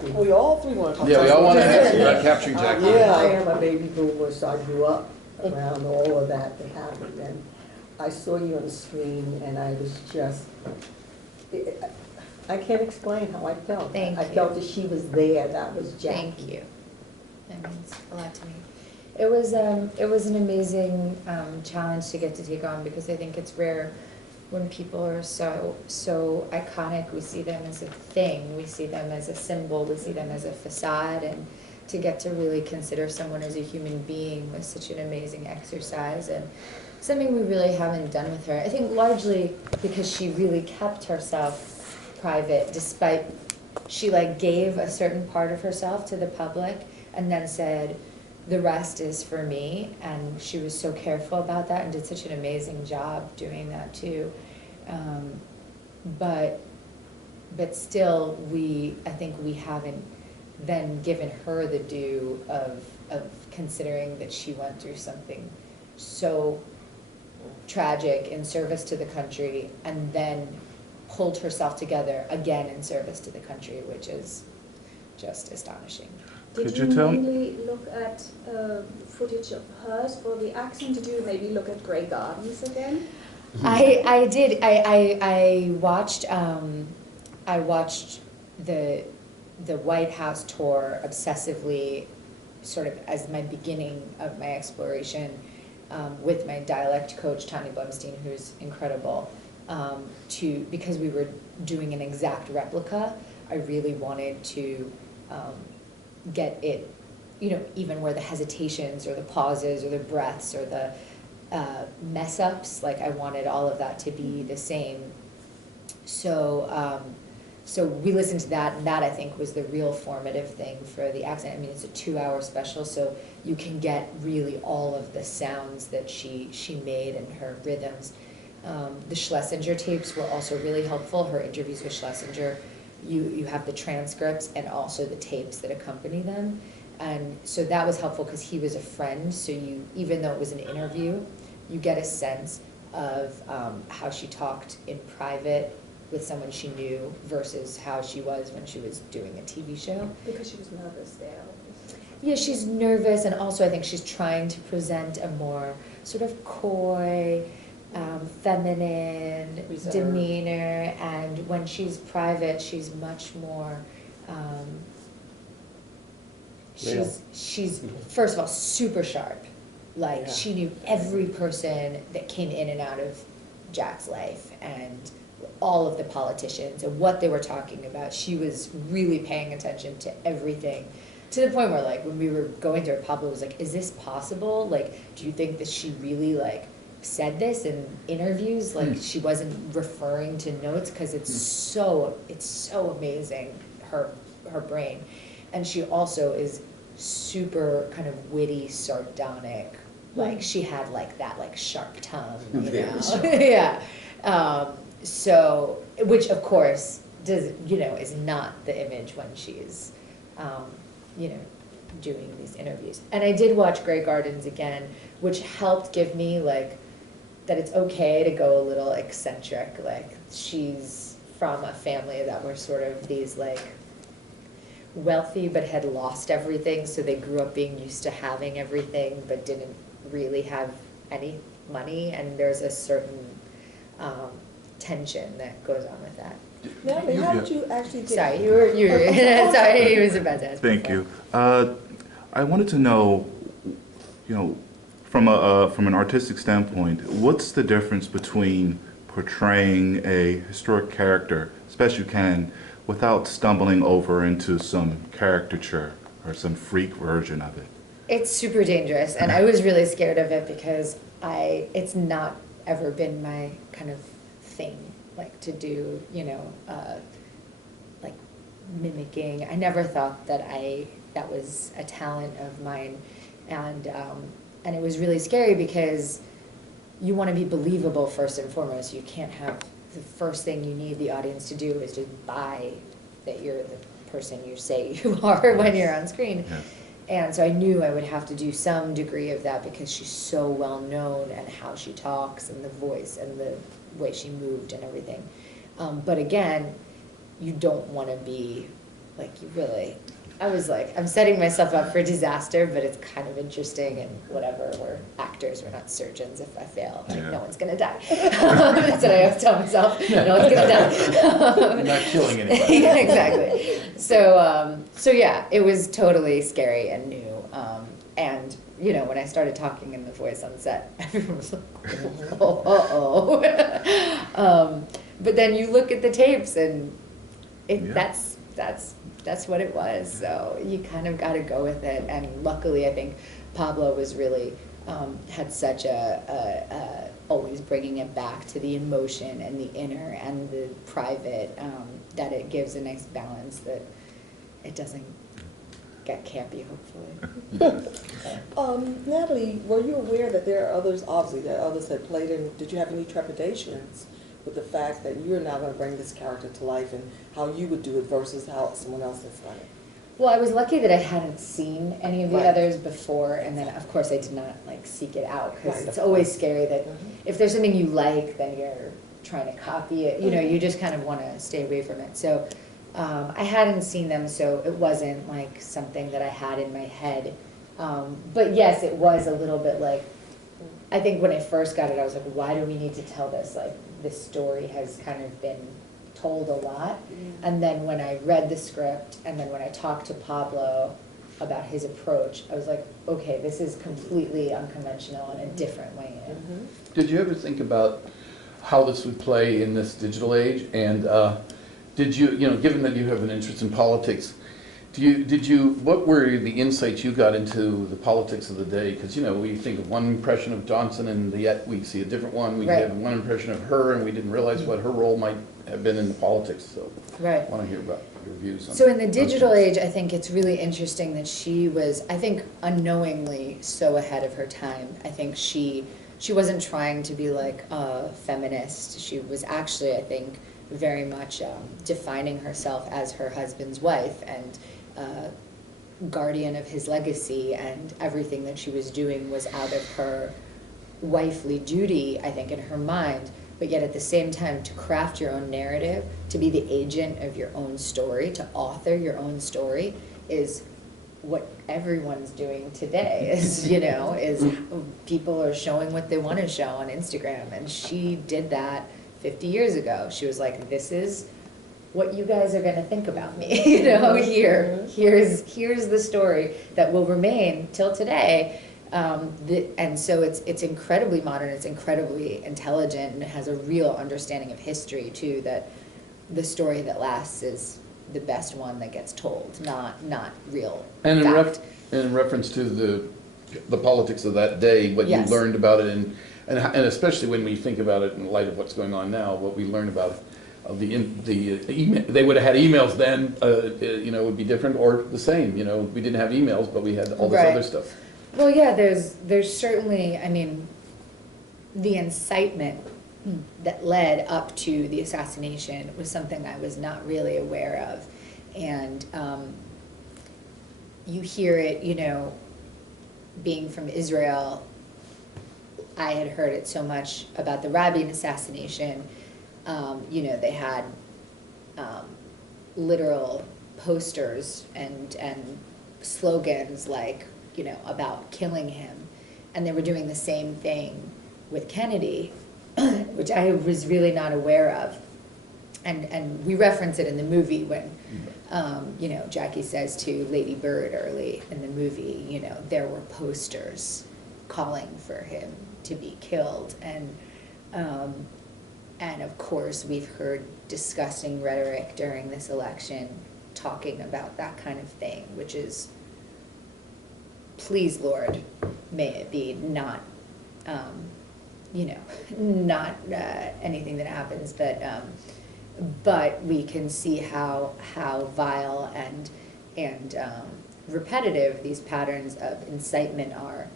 Jackie. We all three want to talk. Yeah, we all want to answer about capturing Jackie. Yeah, I am a baby boomer, so I grew up around all of that happened. And I saw you on the screen, and I was just, I can't explain how I felt. Thank I you. felt that she was there. That was Jackie. Thank you. That means a lot to me. It was an amazing challenge to get to take on, because I think it's rare when people are so iconic. We see them as a thing, we see them as a symbol, we see them as a facade, and to get to really consider someone as a human being was such an amazing exercise, and something we really haven't done with her. I think largely because she really kept herself private, despite she like gave a certain part of herself to the public and then said, the rest is for me, and she was so careful about that and did such an amazing job doing that too. But still, I think we haven't then given her the due of considering that she went through something so tragic in service to the country, and then pulled herself together again in service to the country, which is just astonishing. Did you mainly look at footage of hers for the accent? Did you maybe look at Grey Gardens again? I did. I watched the White House tour obsessively, sort of as my beginning of my exploration, with my dialect coach Tanya Blumstein, who's incredible. Because we were doing an exact replica, I really wanted to get it, even where the hesitations or the pauses or the breaths or the mess ups, like I wanted all of that to be the same. So we listened to that, and that I think was the real formative thing for the accent. I mean, it's a 2-hour special, so you can get really all of the sounds that she made and her rhythms. The Schlesinger tapes were also really helpful. Her interviews with Schlesinger, you have the transcripts and also the tapes that accompany them. And so that was helpful because he was a friend, so even though it was an interview, you get a sense of how she talked in private with someone she knew versus how she was when she was doing a TV show. Because she was nervous there. Yeah, she's nervous, and also I think she's trying to present a more sort of coy, feminine Reserved demeanor, and when she's private, she's much more. She's first of all super sharp. Like she knew every person that came in and out of Jack's life, and all of the politicians and what they were talking about. She was really paying attention to everything, to the point where, like, when we were going through it, Pablo was like, is this possible? Like, do you think that she really, like, said this in interviews? Like, she wasn't referring to notes? Because it's so amazing, her brain. And she also is super kind of witty, sardonic. Like, she had, like, that, like, sharp tongue, you know? Yeah. So, which, of course, is not the image when she's, doing these interviews. And I did watch Grey Gardens again, which helped give me, like, that it's okay to go a little eccentric. Like, she's from a family that were sort of these, like, wealthy but had lost everything, so they grew up being used to having everything but didn't really have any money, and there's a certain tension that goes on with that. Natalie, how did you actually get... Sorry, you were sorry, he was about to ask. Thank you. I wanted to know, from an artistic standpoint, what's the difference between portraying a historic character, as best you can, without stumbling over into some caricature or some freak version of it? It's super dangerous, and I was really scared of it because it's not ever been my kind of thing, like to do, like mimicking. I never thought that was a talent of mine, and it was really scary because you want to be believable first and foremost. You can't have the first thing you need the audience to do is to buy that you're the person you say you are when you're on screen. Yeah. And so I knew I would have to do some degree of that because she's so well known, and how she talks and the voice and the way she moved and everything. But again, you don't want to be like you really, I was like, I'm setting myself up for disaster, but it's kind of interesting and whatever, we're actors, we're not surgeons. If I fail, like, Yeah. no one's gonna die. That's what I always tell myself, no one's gonna die. You're not killing anybody. Yeah, exactly. So yeah, it was totally scary and new. And you know, when I started talking in the voice on set, everyone was like, oh. But then you look at the tapes and Yeah. that's what it was. So you kind of got to go with it. And luckily, I think Pablo was really had such a always bringing it back to the emotion and the inner and the private, that it gives a nice balance, that it doesn't get campy, hopefully. Natalie, were you aware that there are others, obviously, that others had played in, did you have any trepidations with the fact that you're now going to bring this character to life and how you would do it versus how someone else has done it? Well, I was lucky that I hadn't seen any of the Right. others before, and then of course I did not like seek it out, because Right, it's of always course. scary that if there's something you like, then you're trying to copy it. You know, you just kind of want to stay away from it. So I hadn't seen them, so it wasn't like something that I had in my head. But yes, it was a little bit like, I think when I first got it, I was like, why do we need to tell this? Like, this story has kind of been told a lot. And then when I read the script, and then when I talked to Pablo about his approach, I was like, okay, this is completely unconventional and a different way in. Did you ever think about how this would play in this digital age? And did you, given that you have an interest in politics, what were the insights you got into the politics of the day? Because, we think of one impression of Johnson and yet we see a different one. We Right. have one impression of her and we didn't realize what her role might have been in the politics. So Right. I want to hear about your views on So in the digital those age, I think it's really interesting that she was, I think, unknowingly so ahead of her time. I think she wasn't trying to be like a feminist. She was actually, I think, very much defining herself as her husband's wife and guardian of his legacy, and everything that she was doing was out of her wifely duty, I think, in her mind. But yet at the same time, to craft your own narrative, to be the agent of your own story, to author your own story, is what everyone's doing today. Is people are showing what they want to show on Instagram, and she did that 50 years ago. She was like, this is what you guys are going to think about me. Here's the story that will remain till today. And so it's incredibly modern, it's incredibly intelligent, and it has a real understanding of history too, that the story that lasts is the best one that gets told, not real And fact. in reference to the politics of that day, what Yes. you learned about it, and especially when we think about it in light of what's going on now, what we learned about of the email, they would have had emails then, it would be different or the same. We didn't have emails, but we had all this Right. other stuff. Well, yeah, there's certainly, I mean, the incitement that led up to the assassination was something I was not really aware of. And you hear it, being from Israel, I had heard it so much about the Rabin assassination. They had literal posters and slogans like, about killing him. And they were doing the same thing with Kennedy, which I was really not aware of. And we reference it in the movie when, Jackie says to Lady Bird early in the movie, there were posters calling for him to be killed. And of course, we've heard disgusting rhetoric during this election talking about that kind of thing, which is, please, Lord, may it be not, not anything that happens, but we can see how vile and repetitive these patterns of incitement are,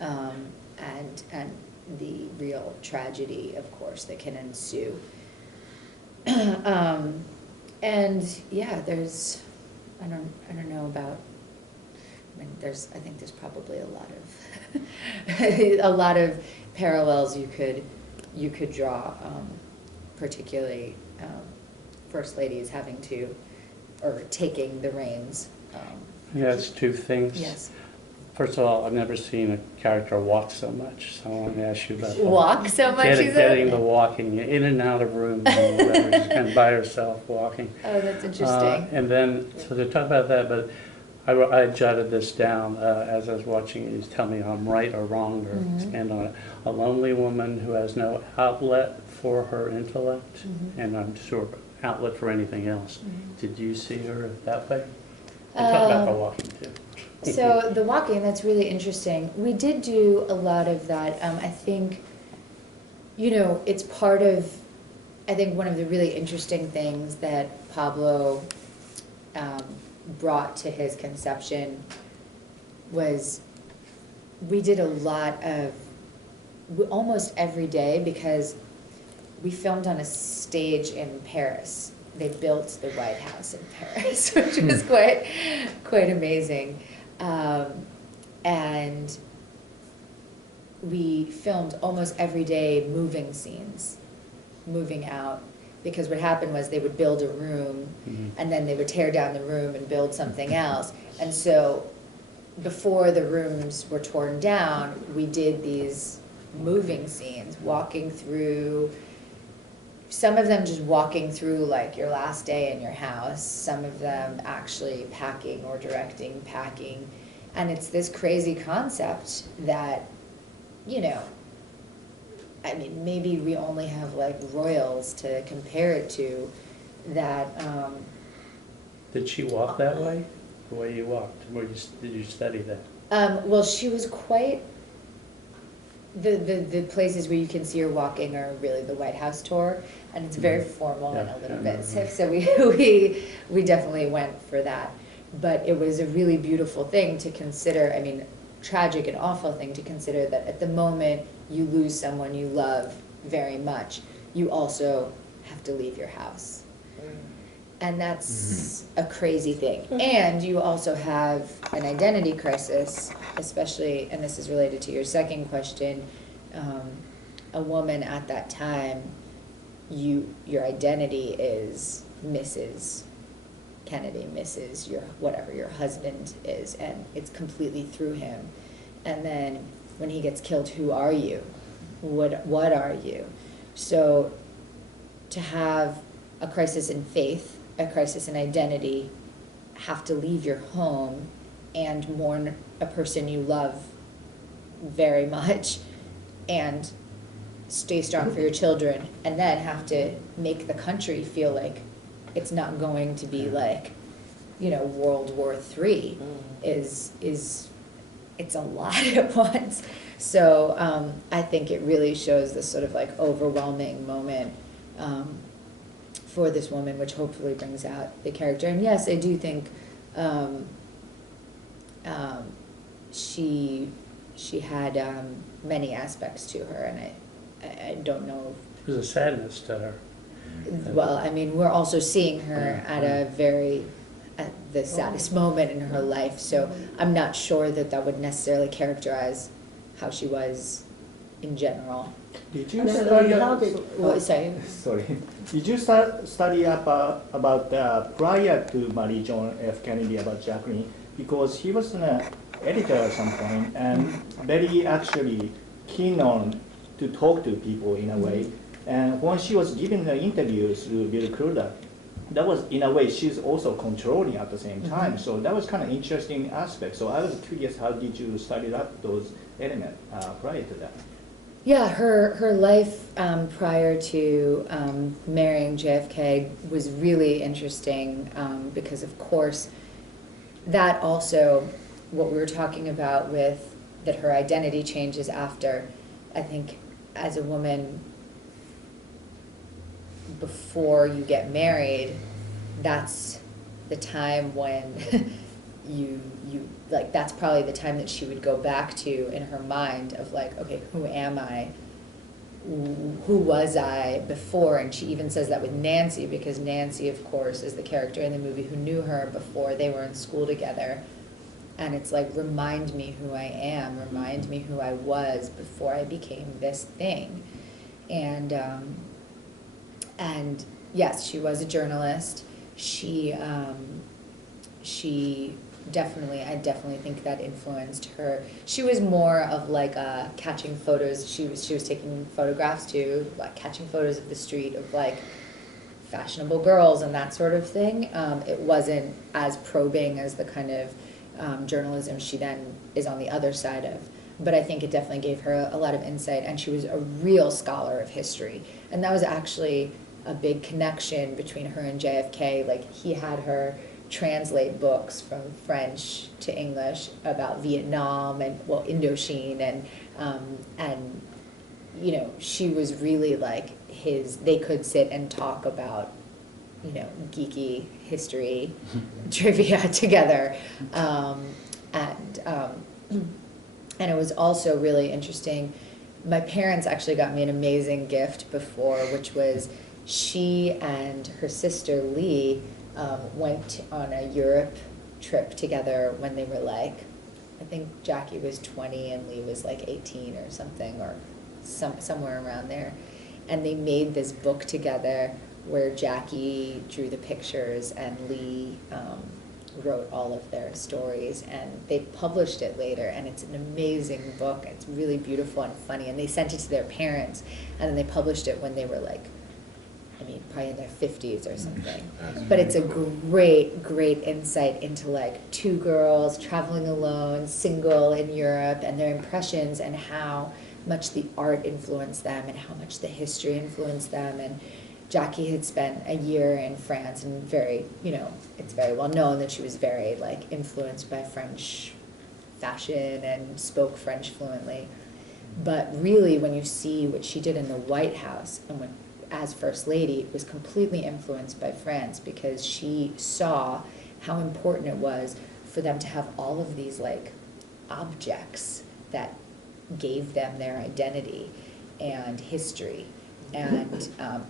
and the real tragedy, of course, that can ensue. And yeah, there's, I don't know about, I think there's probably a lot of, a lot of parallels you could draw, particularly First Ladies having to or taking the reins. Yeah, it's two things. Yes. First of all, I've never seen a character walk so much, so I want to ask you about that. Walk so much, you said? Getting the walking, in and out of rooms and whatever, just kind of by herself walking. Oh, that's interesting. And then, so to talk about that, but I jotted this down as I was watching it. You tell me if I'm right or wrong or expand on it. A lonely woman who has no outlet for her intellect, and I'm sure outlet for anything else. Did you see her that way? And talk about the walking too. So the walking, that's really interesting. We did do a lot of that. I think, it's part of, I think one of the really interesting things that Pablo brought to his conception was we did a lot of, almost every day, because we filmed on a stage in Paris. They built the White House in Paris, which was quite amazing. And we filmed almost every day moving scenes, moving out, because what happened was they would build a room and then they would tear down the room and build something else. And so before the rooms were torn down, we did these moving scenes, walking through, some of them just walking through like your last day in your house, some of them actually packing or directing packing. And it's this crazy concept that, maybe we only have like royals to compare it to, that. Did she walk that way? The way you walked? Did you study that? Well, she was quite, the places where you can see her walking are really the White House tour, and it's very formal and a little bit stiff, so we definitely went for that. But it was a really beautiful thing to consider, tragic and awful thing to consider, that at the moment you lose someone you love very much, you also have to leave your house. And that's a crazy thing. And you also have an identity crisis, especially, and this is related to your second question, a woman at that time, your identity is Mrs. Kennedy, Mrs. whatever your husband is, and it's completely through him. And then when he gets killed, who are you? What are you? So to have a crisis in faith, a crisis in identity, have to leave your home and mourn a person you love very much, and stay strong for your children, and then have to make the country feel like it's not going to be like, World War III is it's a lot at once. So I think it really shows this sort of like overwhelming moment for this woman, which hopefully brings out the character. And yes, I do think she had many aspects to her, and I don't know. There was a sadness to her. Well, we're also seeing her at the saddest moment in her life, so I'm not sure that would necessarily characterize how she was in general. Did you Sorry. Did you study about prior to Marie John F. Kennedy about Jacqueline? Because he was an editor at some point and very actually keen on to talk to people in a way. And when she was giving the interviews to Bill Kruder, that was, in a way, she's also controlling at the same time. So that was kind of interesting aspect. So I was curious, how did you study those elements prior to that? Yeah, her life prior to marrying JFK was really interesting because, of course, that also, what we were talking about with that her identity changes after, I think, as a woman, before you get married, that's the time when you like, that's probably the time that she would go back to in her mind of like, okay, who am I? Who was I before? And she even says that with Nancy, because Nancy, of course, is the character in the movie who knew her before they were in school together. And it's like, remind me who I am, remind me who I was before I became this thing. And yes, she was a journalist. she definitely, I definitely think that influenced her. She was more of like catching photos. She was taking photographs too, like catching photos of the street of like fashionable girls and that sort of thing. It wasn't as probing as the kind of journalism she then is on the other side of. But I think it definitely gave her a lot of insight, and she was a real scholar of history. And that was actually a big connection between her and JFK. Like, he had her translate books from French to English about Vietnam and, well, Indochine, and you know, she was really like they could sit and talk about, you know, geeky history trivia together. And it was also really interesting. My parents actually got me an amazing gift before, which was she and her sister Lee went on a Europe trip together when they were like, I think Jackie was 20 and Lee was like 18 or something, or somewhere around there. And they made this book together where Jackie drew the pictures and Lee wrote all of their stories, and they published it later, and it's an amazing book. It's really beautiful and funny, and they sent it to their parents, and then they published it when they were like, I mean, probably in their 50s or something. But it's a great, great insight into like two girls traveling alone, single in Europe, and their impressions, and how much the art influenced them and how much the history influenced them. And Jackie had spent a year in France, and very, you know, it's very well known that she was very like influenced by French fashion and spoke French fluently. But really, when you see what she did in the White House and when, as First Lady, was completely influenced by France, because she saw how important it was for them to have all of these like objects that gave them their identity and history, and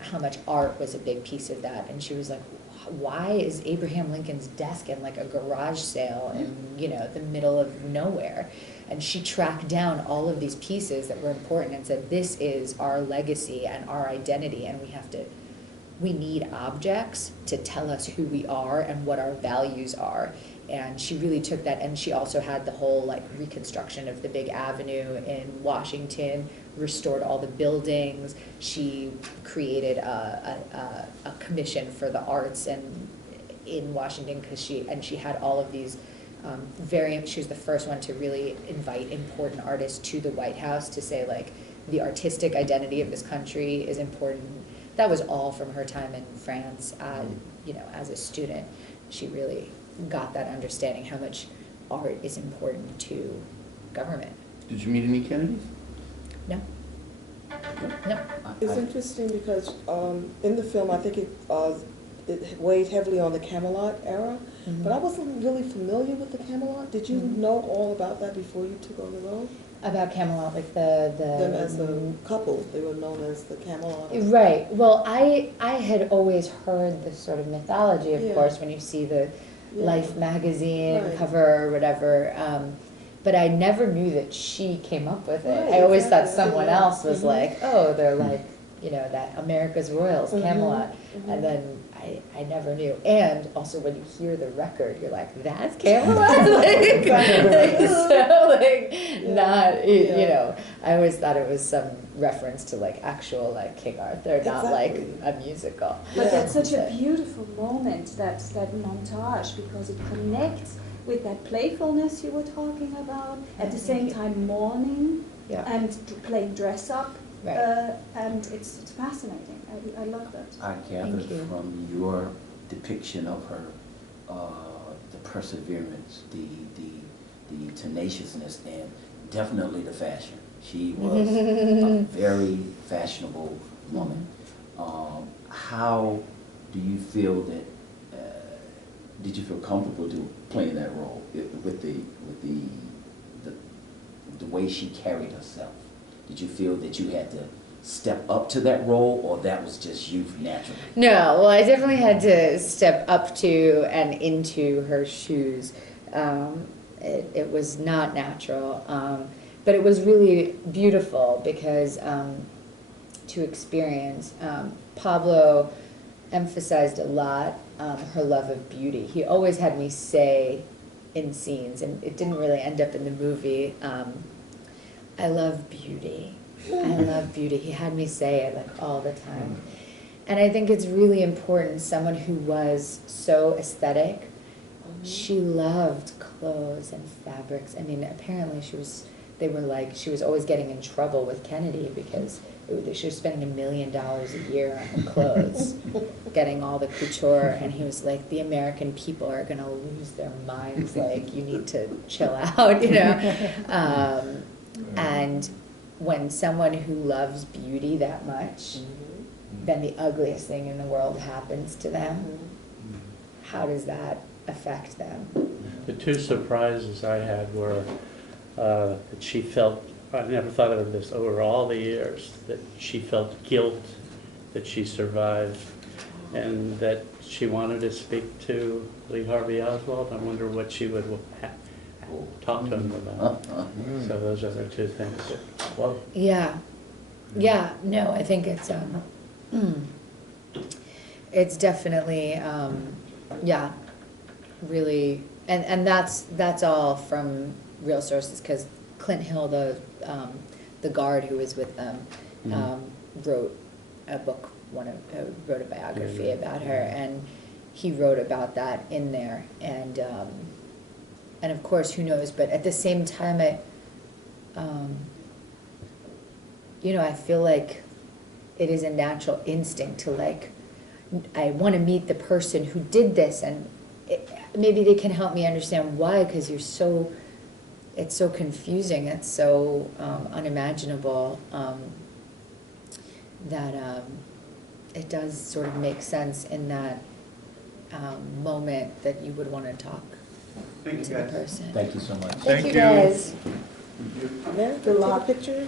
how much art was a big piece of that. And she was like, why is Abraham Lincoln's desk in like a garage sale in, you know, the middle of nowhere? And she tracked down all of these pieces that were important and said, this is our legacy and our identity, and we need objects to tell us who we are and what our values are. And she really took that, and she also had the whole like reconstruction of the big avenue in Washington, restored all the buildings. She created a commission for the arts and in Washington, because she had all of these she was the first one to really invite important artists to the White House to say like, the artistic identity of this country is important. That was all from her time in France, you know, as a student. She really got that understanding how much art is important to government. Did you meet any Kennedys? No. No. It's interesting because in the film, I think it weighed heavily on the Camelot era, but I wasn't really familiar with the Camelot. Did you know all about that before you took on the role? About Camelot, like the Them as a couple, they were known as the Camelot. Right. Well, I had always heard this sort of mythology, of Yeah. course, when you see the Life magazine Right. cover or whatever. But I never knew that she came up with it. Right, I always exactly. thought someone Yeah. else was like, oh, they're like, you know, that America's Royals, Camelot. And then I never knew. And also when you hear the record, you're like, that's Camelot? Not, you know, I always thought it was some reference to like actual like King Arthur, not like a musical. But that's such So- a beautiful moment, that montage, because it connects with that playfulness you were talking about, at the same time mourning Yeah. and playing dress up, Right. and it's fascinating. I love that. I gathered Thank you. from your depiction of her, the perseverance, the tenaciousness, and definitely the fashion. She was a very fashionable woman. How do you feel that? Did you feel comfortable playing that role with the way she carried herself? Did you feel that you had to step up to that role, or that was just you naturally? No, well, I definitely had to step up to and into her shoes. It was not natural, but it was really beautiful because to experience. Pablo emphasized a lot her love of beauty. He always had me say in scenes, and it didn't really end up in the movie, I love beauty. I love beauty. He had me say it like all the time. And I think it's really important, someone who was so aesthetic, she loved clothes and fabrics. I mean, apparently she was always getting in trouble with Kennedy because she was spending $1 million a year on clothes, getting all the couture, and he was like, the American people are gonna lose their minds, like, you need to chill out, you know? And when someone who loves beauty that much, then the ugliest thing in the world happens to them, how does that affect them? The two surprises I had were that she felt, I never thought of this over all the years, that she felt guilt that she survived, and that she wanted to speak to Lee Harvey Oswald. I wonder what she would talk to him about. So those are the two things. Well, Yeah, no, I think it's definitely, really, and that's all from real sources, because Clint Hill, the guard who was with them, wrote a book, wrote a biography about her, and he wrote about that in there, and of course, who knows, but at the same time, I feel like it is a natural instinct to, like, I want to meet the person who did this, and maybe they can help me understand why, because it's so confusing, it's so unimaginable, that it does sort of make sense in that moment that you would want to talk to the person. Thank you so much. Thank you guys. Yeah, the live picture?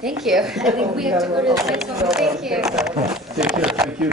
Thank you. I think we have to go to the next one. Thank you. Take care, thank you.